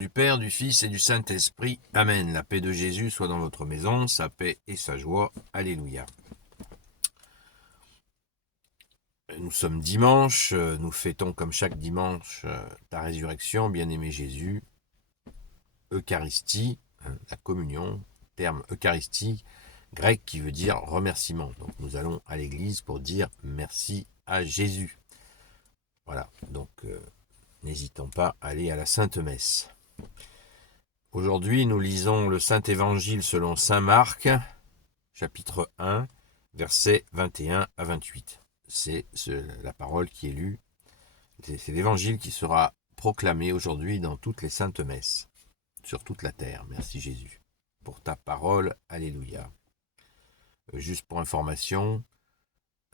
Du Père, du Fils et du Saint-Esprit. Amen. La paix de Jésus soit dans votre maison, sa paix et sa joie. Alléluia. Nous sommes dimanche, nous fêtons comme chaque dimanche ta résurrection, bien-aimé Jésus. Eucharistie, la communion, terme Eucharistie, grec qui veut dire remerciement. Donc nous allons à l'église pour dire merci à Jésus. Voilà, donc n'hésitons pas à aller à la Sainte Messe. Aujourd'hui, nous lisons le Saint-Évangile selon saint Marc, chapitre 1, versets 21 à 28. C'est la parole qui est lue. C'est l'évangile qui sera proclamé aujourd'hui dans toutes les saintes messes, sur toute la terre. Merci Jésus pour ta parole. Alléluia. Juste pour information,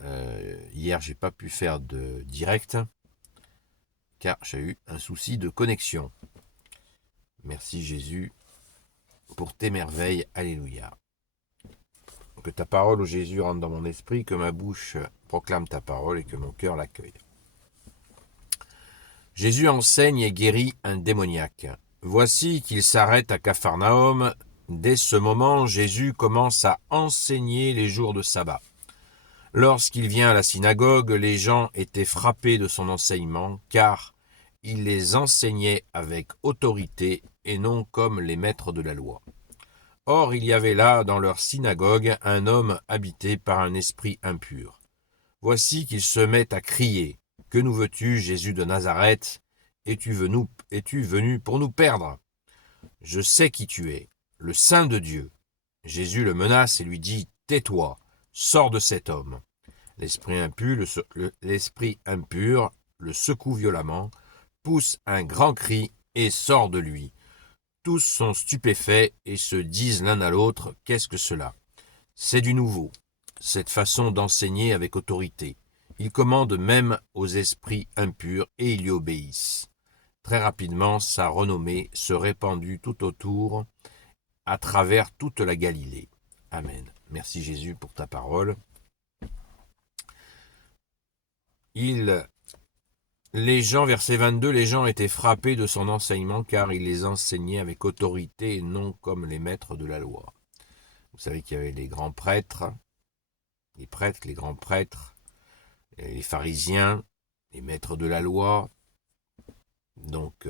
hier j'ai pas pu faire de direct car j'ai eu un souci de connexion. Merci Jésus pour tes merveilles. Alléluia. Que ta parole, ô Jésus, rentre dans mon esprit, que ma bouche proclame ta parole et que mon cœur l'accueille. Jésus enseigne et guérit un démoniaque. Voici qu'il s'arrête à Capharnaüm. Dès ce moment, Jésus commence à enseigner les jours de sabbat. Lorsqu'il vient à la synagogue, les gens étaient frappés de son enseignement, car il les enseignait avec autorité et non comme les maîtres de la loi. Or, il y avait là, dans leur synagogue, un homme habité par un esprit impur. Voici qu'il se met à crier. « Que nous veux-tu, Jésus de Nazareth? Es-tu venu pour nous perdre? Je sais qui tu es, le Saint de Dieu. » Jésus le menace et lui dit « Tais-toi, sors de cet homme. » L'esprit impur le secoue violemment, pousse un grand cri et sort de lui. Tous sont stupéfaits et se disent l'un à l'autre « Qu'est-ce que cela ?» C'est du nouveau, cette façon d'enseigner avec autorité. Il commande même aux esprits impurs et ils lui obéissent. Très rapidement, sa renommée se répandit tout autour, à travers toute la Galilée. Amen. Merci Jésus pour ta parole. Les gens, verset 22, les gens étaient frappés de son enseignement car il les enseignait avec autorité et non comme les maîtres de la loi. Vous savez qu'il y avait les grands prêtres, les grands prêtres, les pharisiens, les maîtres de la loi, donc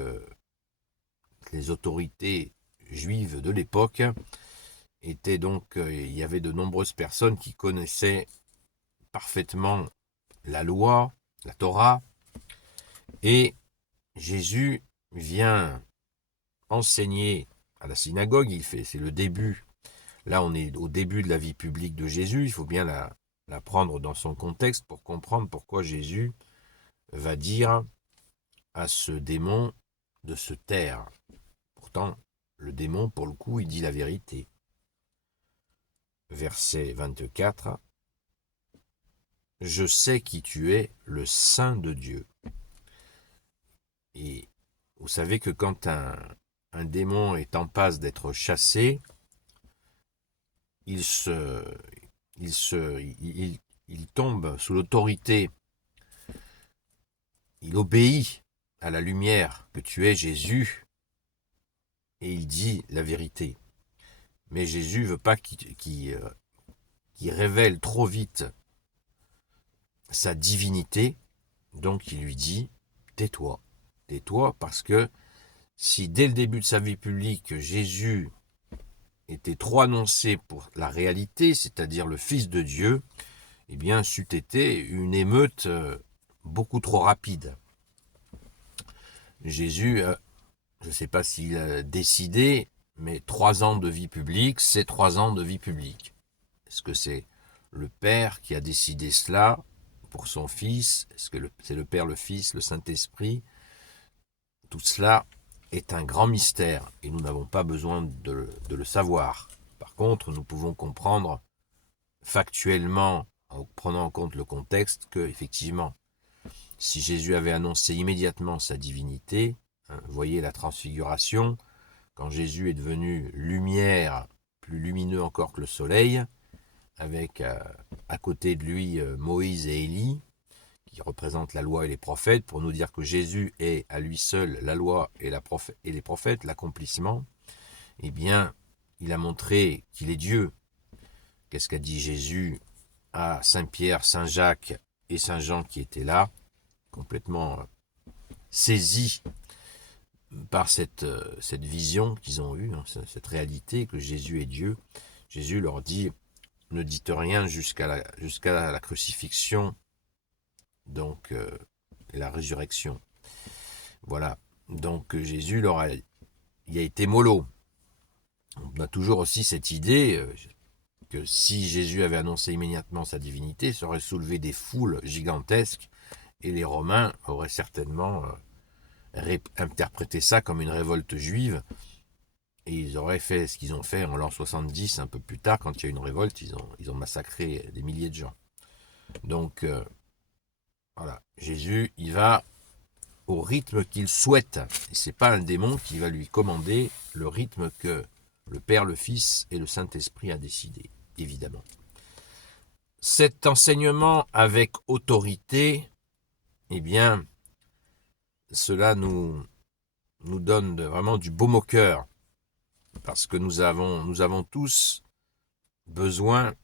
les autorités juives de l'époque étaient donc, il y avait de nombreuses personnes qui connaissaient parfaitement la loi, la Torah, et Jésus vient enseigner à la synagogue, c'est le début. Là, on est au début de la vie publique de Jésus, il faut bien la prendre dans son contexte pour comprendre pourquoi Jésus va dire à ce démon de se taire. Pourtant, le démon, pour le coup, il dit la vérité. Verset 24. « Je sais qui tu es, le Saint de Dieu. » Et vous savez que quand un démon est en passe d'être chassé, il tombe sous l'autorité, il obéit à la lumière que tu es Jésus, et il dit la vérité. Mais Jésus ne veut pas qu'il révèle trop vite sa divinité, donc il lui dit « Tais-toi, tais-toi » parce que si dès le début de sa vie publique, Jésus était trop annoncé pour la réalité, c'est-à-dire le Fils de Dieu, eh bien, c'eût été une émeute beaucoup trop rapide. Jésus, je ne sais pas s'il a décidé, mais 3 ans de vie publique, c'est 3 ans de vie publique. Est-ce que c'est le Père qui a décidé cela pour son Fils? Est-ce que c'est le Père, le Fils, le Saint-Esprit? Tout cela est un grand mystère et nous n'avons pas besoin de le savoir. Par contre, nous pouvons comprendre factuellement, en prenant en compte le contexte, que effectivement, si Jésus avait annoncé immédiatement sa divinité, vous voyez la transfiguration, quand Jésus est devenu lumière, plus lumineux encore que le soleil, avec à côté de lui Moïse et Élie, qui représente la loi et les prophètes, pour nous dire que Jésus est à lui seul la loi et les prophètes, l'accomplissement, eh bien, il a montré qu'il est Dieu. Qu'est-ce qu'a dit Jésus à Saint-Pierre, Saint-Jacques et Saint-Jean qui étaient là, complètement saisis par cette vision qu'ils ont eue, cette réalité que Jésus est Dieu. Jésus leur dit, ne dites rien jusqu'à la crucifixion, donc la résurrection. Voilà, donc Jésus il a été mollo. On a toujours aussi cette idée que si Jésus avait annoncé immédiatement sa divinité, ça aurait soulevé des foules gigantesques, et les Romains auraient certainement interprété ça comme une révolte juive, et ils auraient fait ce qu'ils ont fait en l'an 70, un peu plus tard, quand il y a eu une révolte, ils ont massacré des milliers de gens. Donc, voilà, Jésus, il va au rythme qu'il souhaite, et c'est pas un démon qui va lui commander le rythme que le Père, le Fils et le Saint-Esprit a décidé, évidemment. Cet enseignement avec autorité, eh bien, cela nous donne vraiment du baume au cœur, parce que nous avons tous besoin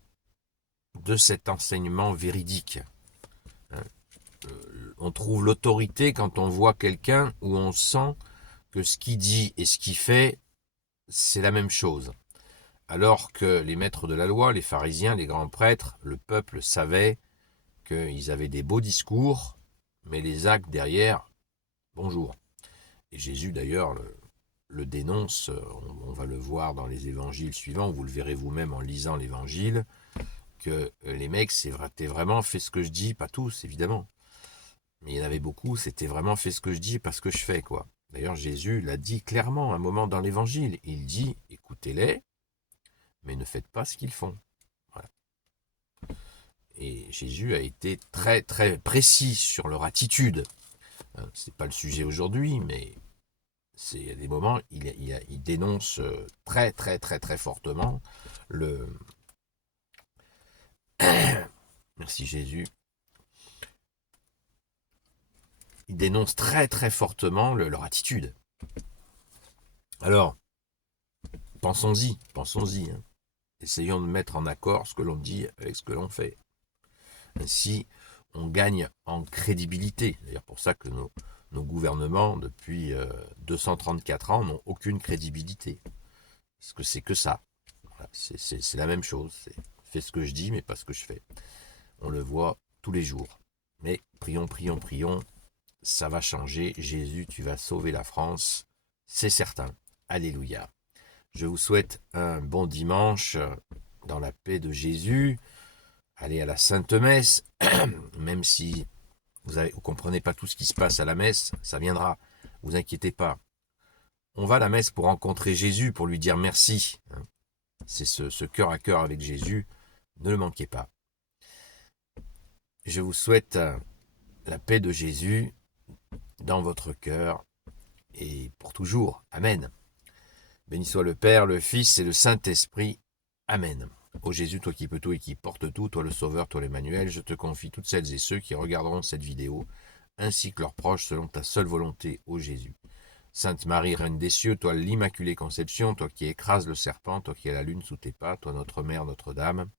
de cet enseignement véridique. On trouve l'autorité quand on voit quelqu'un où on sent que ce qu'il dit et ce qu'il fait, c'est la même chose. Alors que les maîtres de la loi, les pharisiens, les grands prêtres, le peuple savait qu'ils avaient des beaux discours, mais les actes derrière, bonjour. Et Jésus d'ailleurs le dénonce, on va le voir dans les évangiles suivants, vous le verrez vous-même en lisant l'évangile, que les mecs, c'était vraiment fait ce que je dis, pas tous évidemment, mais il y en avait beaucoup, c'était vraiment fait ce que je dis, pas ce que je fais, quoi. D'ailleurs, Jésus l'a dit clairement à un moment dans l'évangile, il dit, écoutez-les, mais ne faites pas ce qu'ils font. Voilà. Et Jésus a été très très précis sur leur attitude. C'est pas le sujet aujourd'hui, mais c'est des moments, il dénonce très très très très fortement merci Jésus. Il dénonce très très fortement leur attitude. Alors, pensons-y. Hein. Essayons de mettre en accord ce que l'on dit avec ce que l'on fait. Ainsi, on gagne en crédibilité. C'est d'ailleurs pour ça que nos gouvernements, depuis 234 ans, n'ont aucune crédibilité. Parce que c'est que ça. Voilà, c'est la même chose. C'est fais ce que je dis, mais pas ce que je fais. On le voit tous les jours. Mais prions. Ça va changer. Jésus, tu vas sauver la France. C'est certain. Alléluia. Je vous souhaite un bon dimanche dans la paix de Jésus. Allez à la Sainte Messe, même si vous ne comprenez pas tout ce qui se passe à la messe, ça viendra, vous inquiétez pas. On va à la messe pour rencontrer Jésus, pour lui dire merci. C'est ce cœur à cœur avec Jésus, ne le manquez pas. Je vous souhaite la paix de Jésus dans votre cœur et pour toujours. Amen. Béni soit le Père, le Fils et le Saint-Esprit. Amen. Ô Jésus, toi qui peux tout et qui portes tout, toi le Sauveur, toi l'Emmanuel, je te confie toutes celles et ceux qui regarderont cette vidéo, ainsi que leurs proches, selon ta seule volonté, ô Jésus. Sainte Marie, Reine des cieux, toi l'Immaculée Conception, toi qui écrases le serpent, toi qui as la lune sous tes pas, toi notre Mère, Notre-Dame.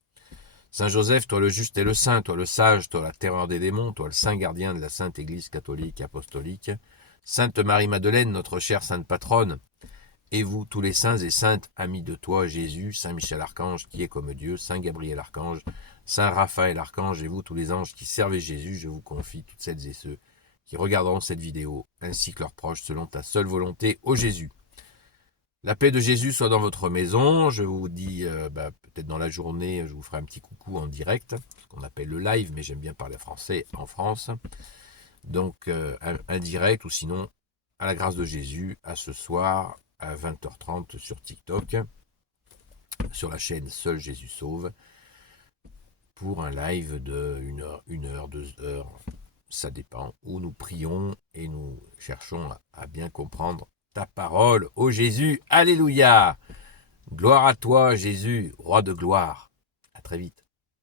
Saint Joseph, toi le juste et le saint, toi le sage, toi la terreur des démons, toi le saint gardien de la Sainte Église catholique et apostolique. Sainte Marie-Madeleine, notre chère sainte patronne, et vous, tous les saints et saintes, amis de toi, Jésus, Saint Michel Archange, qui est comme Dieu, Saint Gabriel Archange, Saint Raphaël Archange, et vous, tous les anges qui servez Jésus, je vous confie toutes celles et ceux qui regarderont cette vidéo, ainsi que leurs proches, selon ta seule volonté, ô Jésus. La paix de Jésus soit dans votre maison. Je vous dis, peut-être dans la journée, je vous ferai un petit coucou en direct, ce qu'on appelle le live, mais j'aime bien parler français en France. Donc, un direct, ou sinon, à la grâce de Jésus, à ce soir, à 20h30 sur TikTok, sur la chaîne Seul Jésus Sauve, pour un live de 1 heure, 2 heures, ça dépend, où nous prions et nous cherchons à bien comprendre ta parole, ô Jésus. Alléluia. Gloire à toi, Jésus, roi de gloire. À très vite.